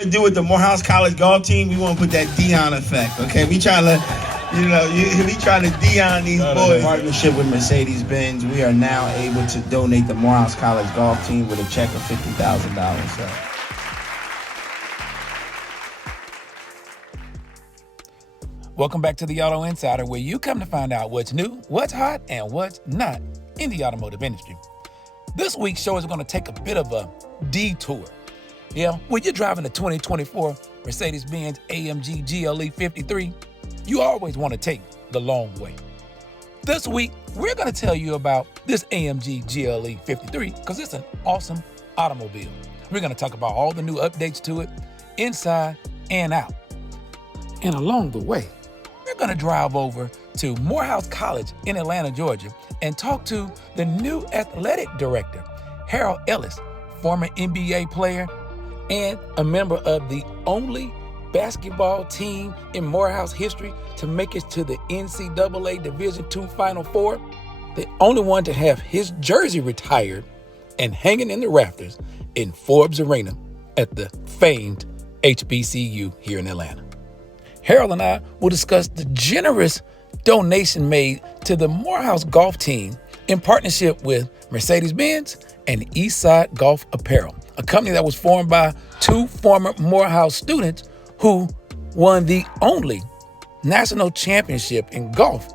To do with the Morehouse College golf team, we want to put that Dion effect. Okay, we trying to, we trying to Dion these boys. In partnership with Mercedes-Benz, we are now able to donate the Morehouse College golf team with a check of $50,000. So. Welcome back to the Auto Insider, where you come to find out what's new, what's hot, and what's not in the automotive industry. This week's show is going to take a bit of a detour. Yeah, when you're driving a 2024 Mercedes-Benz AMG GLE 53, you always want to take the long way. This week, we're going to tell you about this AMG GLE 53 because it's an awesome automobile. We're going to talk about all the new updates to it, inside and out. And along the way, we're going to drive over to Morehouse College in Atlanta, Georgia, and talk to the new athletic director, Harold Ellis, former NBA player, and a member of the only basketball team in Morehouse history to make it to the NCAA Division II Final Four, the only one to have his jersey retired and hanging in the rafters in Forbes Arena at the famed HBCU here in Atlanta. Harold and I will discuss the generous donation made to the Morehouse golf team in partnership with Mercedes-Benz and Eastside Golf Apparel, a company that was formed by two former Morehouse students who won the only national championship in golf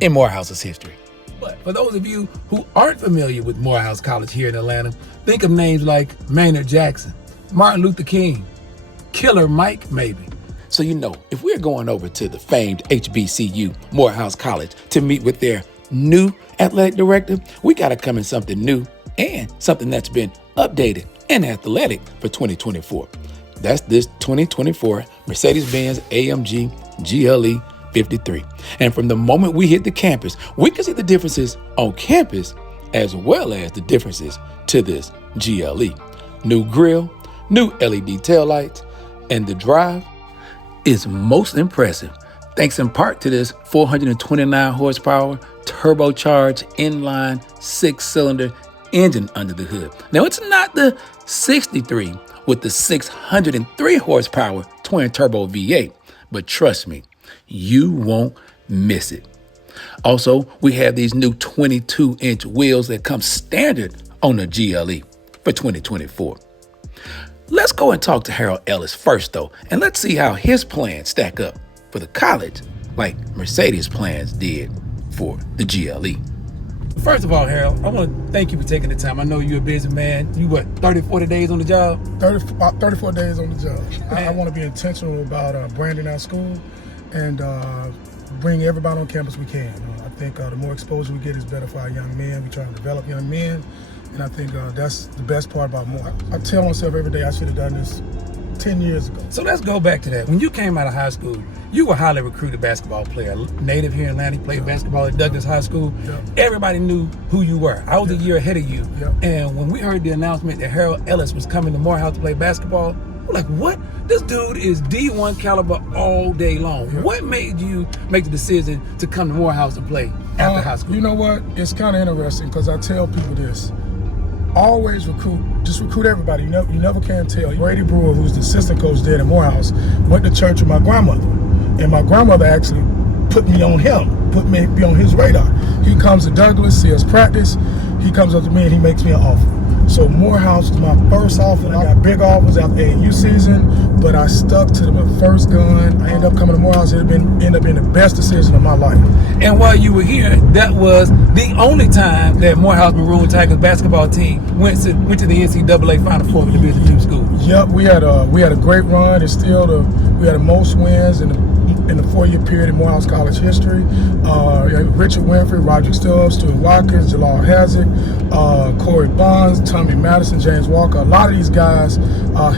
in Morehouse's history. But for those of you who aren't familiar with Morehouse College here in Atlanta, think of names like Maynard Jackson, Martin Luther King, Killer Mike maybe. So you know, if we're going over to the famed HBCU, Morehouse College, to meet with their new athletic director, we got to come in something new and something that's been updated and athletic for 2024. That's this 2024 Mercedes-Benz AMG GLE 53. And from the moment we hit the campus, we can see the differences on campus as well as the differences to this GLE. New grille, new LED taillights, and the drive is most impressive, thanks in part to this 429 horsepower turbocharged inline 6-cylinder engine under the hood. Now, it's not the 63 with the 603 horsepower twin turbo V8, but trust me, you won't miss it. Also, we have these new 22-inch wheels that come standard on the GLE for 2024. Let's go and talk to Harold Ellis first, though, and let's see how his plans stack up for the college like Mercedes' plans did for the GLE. First of all, Harold, I want to thank you for taking the time. I know you're a busy man. You, 30, 40 days on the job? About 34 days on the job. I want to be intentional about branding our school and bring everybody on campus we can. I think the more exposure we get is better for our young men. We try to develop young men. And I think that's the best part about more. I tell myself every day I should have done this 10 years ago. So let's go back to that. When you came out of high school, you were a highly recruited basketball player. Native here in Atlanta, you played basketball at Douglas High School. Everybody knew who you were. I was a year ahead of you. And when we heard the announcement that Harold Ellis was coming to Morehouse to play basketball, we're like, what? This dude is D1 caliber all day long. What made you make the decision to come to Morehouse and play after high school? You know what? It's kind of interesting because I tell people this. Always just recruit everybody. You never can tell. Brady Brewer, who's the assistant coach there at Morehouse, went to church with my grandmother. And my grandmother actually put me on him, put me on his radar. He comes to Douglas, see us practice. He comes up to me and he makes me an offer. So Morehouse was my first offer. I got big offers after AAU season, but I stuck to my first gun. I ended up coming to Morehouse. It ended up being the best decision of my life. And while you were here, that was the only time that Morehouse Maroon Tigers basketball team went to the NCAA Final Four with Division II school. Yep, we had a great run. It's still we had the most wins in the 4-year period in Morehouse College history. Richard Winfrey, Roger Stubbs, Stuart Watkins, Jalal Hazard, Corey Bonds, Tommy Madison, James Walker. A lot of these guys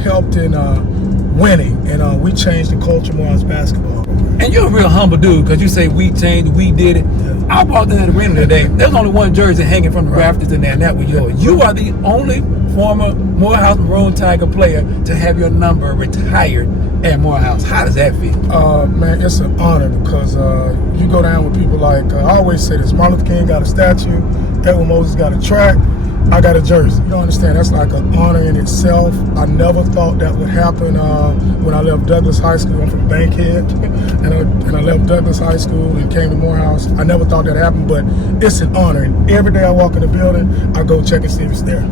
helped in winning, and we changed the culture of Morehouse basketball. And you're a real humble dude because you say we changed, we did it. I walked into the arena today. There's only one jersey hanging from the rafters in there, and that was yours. You are the only former Morehouse Maroon Tiger player to have your number retired at Morehouse. How does that feel? Man, it's an honor because you go down with people like, I always say this, Martin Luther King got a statue, Edwin Moses got a track, I got a jersey. You don't understand, that's like an honor in itself. I never thought that would happen when I left Douglas High School. I'm from Bankhead, and I left Douglas High School and came to Morehouse. I never thought that happened, but it's an honor. And every day I walk in the building, I go check and see if it's there.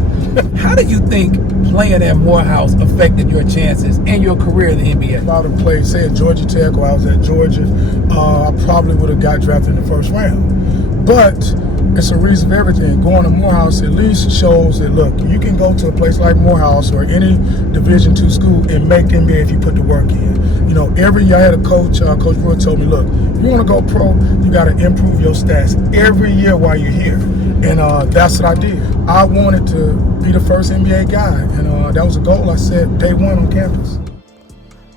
How do you think playing at Morehouse affected your chances and your career in the NBA? If I would have played, say, at Georgia Tech or I was at Georgia, I probably would have got drafted in the first round. But it's a reason for everything. Going to Morehouse at least shows that, look, you can go to a place like Morehouse or any Division II school and make the NBA if you put the work in. You know, every year I had a coach, Coach Brewer told me, look, if you want to go pro, you got to improve your stats every year while you're here. And that's what I did. I wanted to be the first NBA guy, and that was a goal I set day one on campus.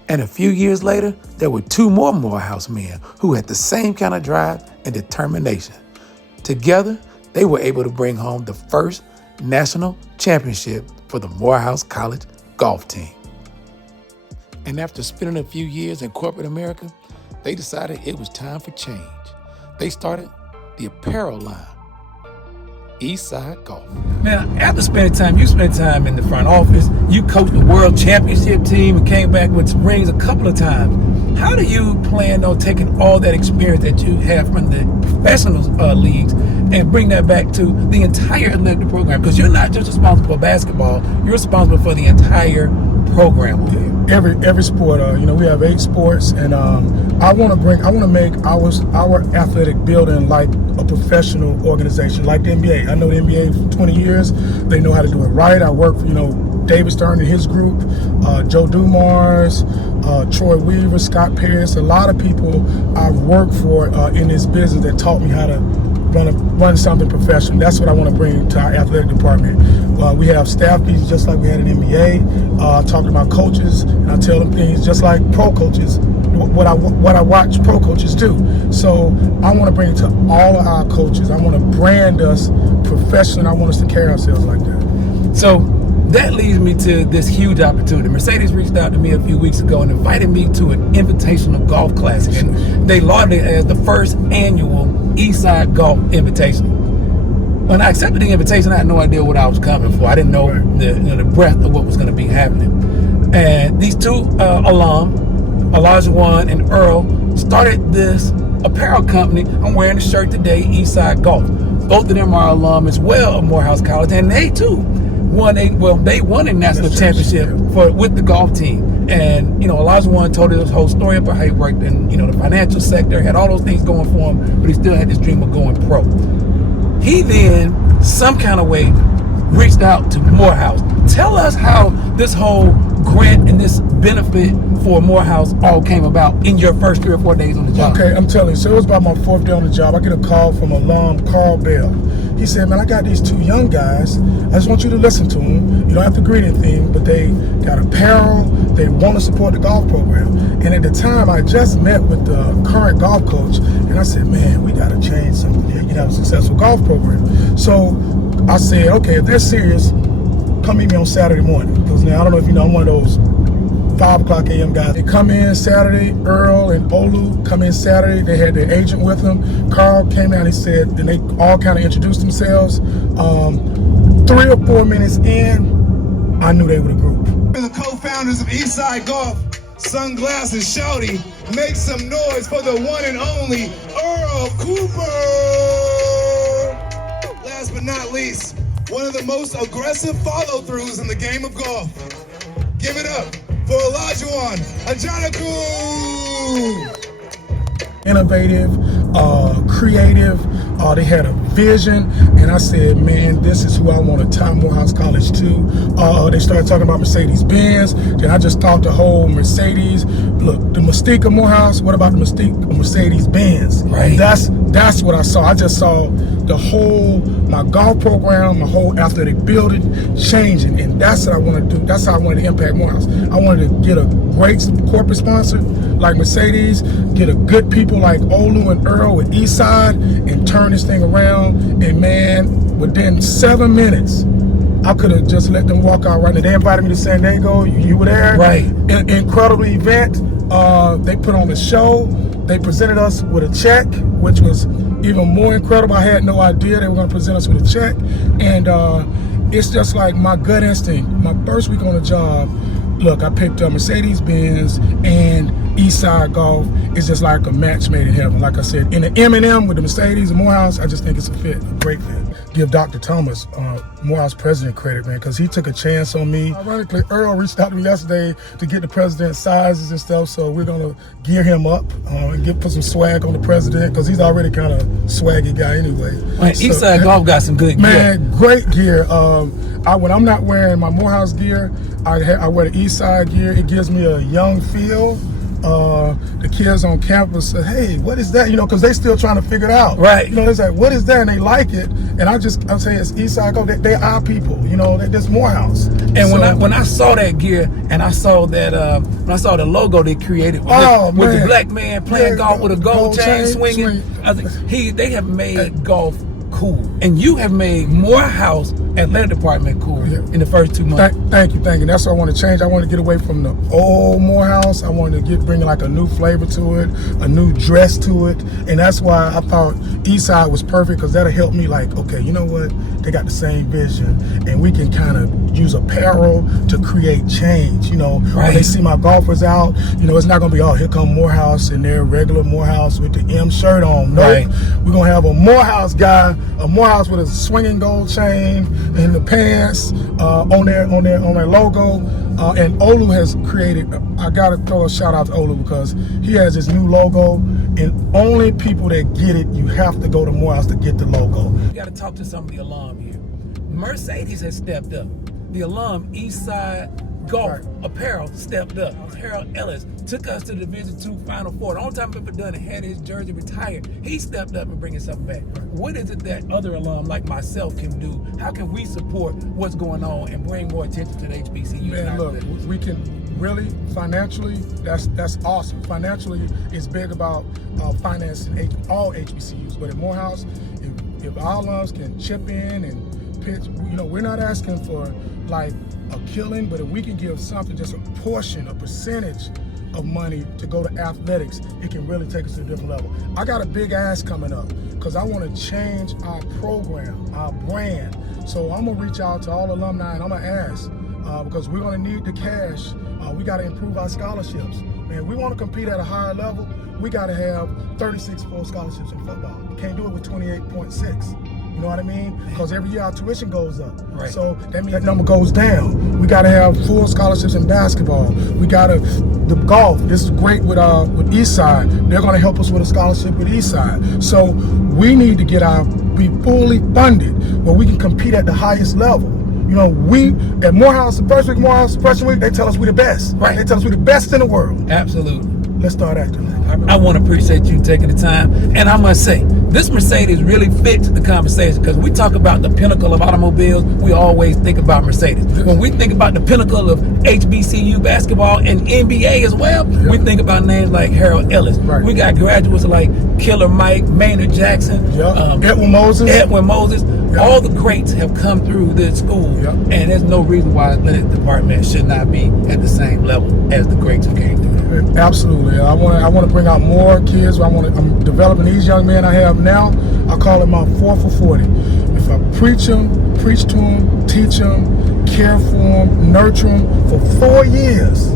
And a few years later, there were two more Morehouse men who had the same kind of drive and determination. Together, they were able to bring home the first national championship for the Morehouse College golf team. And after spending a few years in corporate America, they decided it was time for change. They started the apparel line, Eastside Golf. Now, after you spent time in the front office, you coached the world championship team and came back with some rings a couple of times. How do you plan on taking all that experience that you have from the professional leagues and bring that back to the entire athletic program? Because you're not just responsible for basketball, you're responsible for the entire program. Every sport, we have 8 sports, and I want to make our athletic building like a professional organization, like the NBA. I know the NBA for 20 years. They know how to do it right. I work for, David Stern and his group, Joe Dumars, Troy Weaver, Scott Paris, a lot of people I've worked for in this business that taught me how to run something professional. That's what I want to bring to our athletic department. We have staff meetings just like we had in NBA. I talk to my coaches and I tell them things just like pro coaches, what I watch pro coaches do. So I want to bring it to all of our coaches. I want to brand us professional. I want us to carry ourselves like that. So that leads me to this huge opportunity. Mercedes reached out to me a few weeks ago and invited me to an invitational golf classic. And they lauded it as the first annual Eastside Golf Invitational. When I accepted the invitation, I had no idea what I was coming for. I didn't know the breadth of what was going to be happening. And these two alum, Olajuwon and Earl, started this apparel company. I'm wearing the shirt today, Eastside Golf. Both of them are alum as well of Morehouse College, and they too won a national championship with the golf team. And Olajuwon told us his whole story about how he worked in the financial sector, had all those things going for him, but he still had this dream of going pro. He then, some kind of way, reached out to Morehouse. Tell us how this whole grant and this benefit for Morehouse all came about in your first 3 or 4 days on the job. Okay, I'm telling you. So it was about my 4th day on the job. I get a call from alum Carl Bell. He said, man, I got these 2 young guys. I just want you to listen to them. You don't have to agree with anything, but they got apparel. They want to support the golf program. And at the time, I just met with the current golf coach, and I said, man, we got to change something here. You have a successful golf program. So I said, okay, if they're serious, come meet me on Saturday morning. Because now, I don't know if you know, I'm one of those 5 o'clock a.m. guys. They come in Saturday. Earl and Olu come in Saturday. They had their agent with them. Carl came out, he said, and they all kind of introduced themselves. 3 or 4 minutes in, I knew they were the group. The co-founders of Eastside Golf, Sunglasses Shouty, make some noise for the one and only Earl Cooper. Last but not least, one of the most aggressive follow-throughs in the game of golf. Give it up for Olajuwon Ajanaku. Innovative, creative, they had a vision, and I said, man, this is who I want to tie Morehouse College to. They started talking about Mercedes-Benz, then I just thought the whole Mercedes, look, the mystique of Morehouse, what about the mystique of Mercedes-Benz? Right. That's what I saw. I just saw my golf program, my whole athletic building changing, and that's what I want to do. That's how I wanted to impact Morehouse. I wanted to get a great corporate sponsor like Mercedes, get a good people like Olu and Earl with Eastside, and turn this thing around. And man, within 7 minutes, I could have just let them walk out right now. They invited me to San Diego. You were there. Right. Incredible event. They put on the show. They presented us with a check, which was even more incredible. I had no idea they were going to present us with a check. And it's just like my gut instinct. My first week on the job, look, I picked up Mercedes-Benz and Eastside Golf. It's just like a match made in heaven. Like I said, in the M&M with the Mercedes and Morehouse, I just think it's a fit, a great fit. Give Dr. Thomas, Morehouse president, credit, man, because he took a chance on me. Ironically, Earl reached out to me yesterday to get the president's sizes and stuff, so we're gonna gear him up and put some swag on the president, because he's already kind of swaggy guy anyway. Man, so, Eastside Golf got some good gear. Man, great gear. When I'm not wearing my Morehouse gear, I wear the Eastside gear. It gives me a young feel. The kids on campus say, hey, what is that? You know, because they still trying to figure it out. Right. You know, they say, what is that? And they like it. And I'm saying it's Eastside Golf. They are people. You know, this Morehouse. And so, when I saw that gear and I saw that when I saw the logo they created with the black man playing golf with a gold chain swinging, I think they have made golf cool, and you have made Morehouse athletic department cool in the first 2 months. Thank you. That's what I want to change. I want to get away from the old Morehouse. I want to bring like a new flavor to it, a new dress to it, and that's why I thought Eastside was perfect, because that'll help me. Like, okay, you know what? They got the same vision, and we can kind of use apparel to create change. You know, when they see my golfers out, you know, it's not gonna be, oh, here come Morehouse in their regular Morehouse with the M shirt on. Nope. We're gonna have a Morehouse guy, a Morehouse with a swinging gold chain and the pants on their logo. And Olu has created, I gotta throw a shout out to Olu, because he has his new logo, and only people that get it, you have to go to Morehouse to get the logo. You gotta talk to some of the alum here. Mercedes has stepped up. The alum Eastside Golf apparel stepped up. Harold Ellis took us to the Division II Final Four. The only time I've ever done it, had his jersey retired. He stepped up and bringing something back. What is it that other alum like myself can do? How can we support what's going on and bring more attention to the HBCU? Man, look, we can really financially. That's awesome. Financially, it's big about financing all HBCUs. But at Morehouse, if our alums can chip in and pitch, you know, we're not asking for like a killing, but if we can give something, just a portion, a percentage of money to go to athletics, it can really take us to a different level. I got a big ask coming up, because I want to change our program, our brand. So I'm gonna reach out to all alumni and I'm gonna ask, because we're gonna need the cash. We gotta improve our scholarships. Man, we wanna compete at a higher level, we gotta have 36 full scholarships in football. We can't do it with 28.6. You know what I mean? Because every year our tuition goes up. So that means that number goes down. We got to have full scholarships in basketball. We got to, the golf, this is great with Eastside. They're going to help us with a scholarship with Eastside. So we need to be fully funded where we can compete at the highest level. You know, we at Morehouse, the first week Morehouse, freshman week, they tell us we're the best. They tell us we're the best in the world. Absolutely. Let's start acting. I want to appreciate you taking the time. And I must say, this Mercedes really fits the conversation, because we talk about the pinnacle of automobiles, we always think about Mercedes. When we think about the pinnacle of HBCU basketball and NBA as well, we think about names like Harold Ellis. We got graduates like Killer Mike, Maynard Jackson, Edwin Moses. All the greats have come through this school, and there's no reason why the athletic department should not be at the same level as the greats who came through. Absolutely. I want to bring out more kids. I'm developing these young men I have now. I call it my 4 for 40. If I preach to them, teach them, care for them, nurture them for 4 years,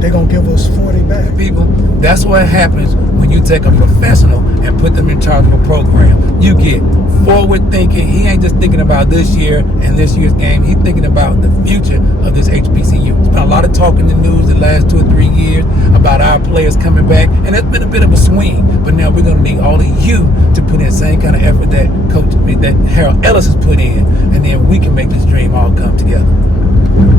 they're going to give us 40 back. People, that's what happens when you take a professional and put them in charge of a program. You get forward thinking. He ain't just thinking about this year and this year's game. He's thinking about the future of this HBCU. There's been a lot of talk in the news the last 2 or 3 years about our players coming back, and it's been a bit of a swing. But now we're going to need all of you to put in the same kind of effort that Harold Ellis has put in, and then we can make this dream all come together.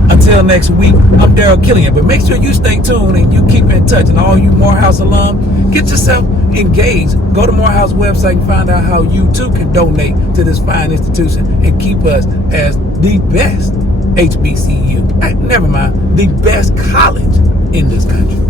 Until next week, I'm Daryl Killian, but make sure you stay tuned and you keep in touch. And all you Morehouse alum, get yourself engaged. Go to Morehouse website and find out how you too can donate to this fine institution and keep us as the best HBCU, never mind, the best college in this country.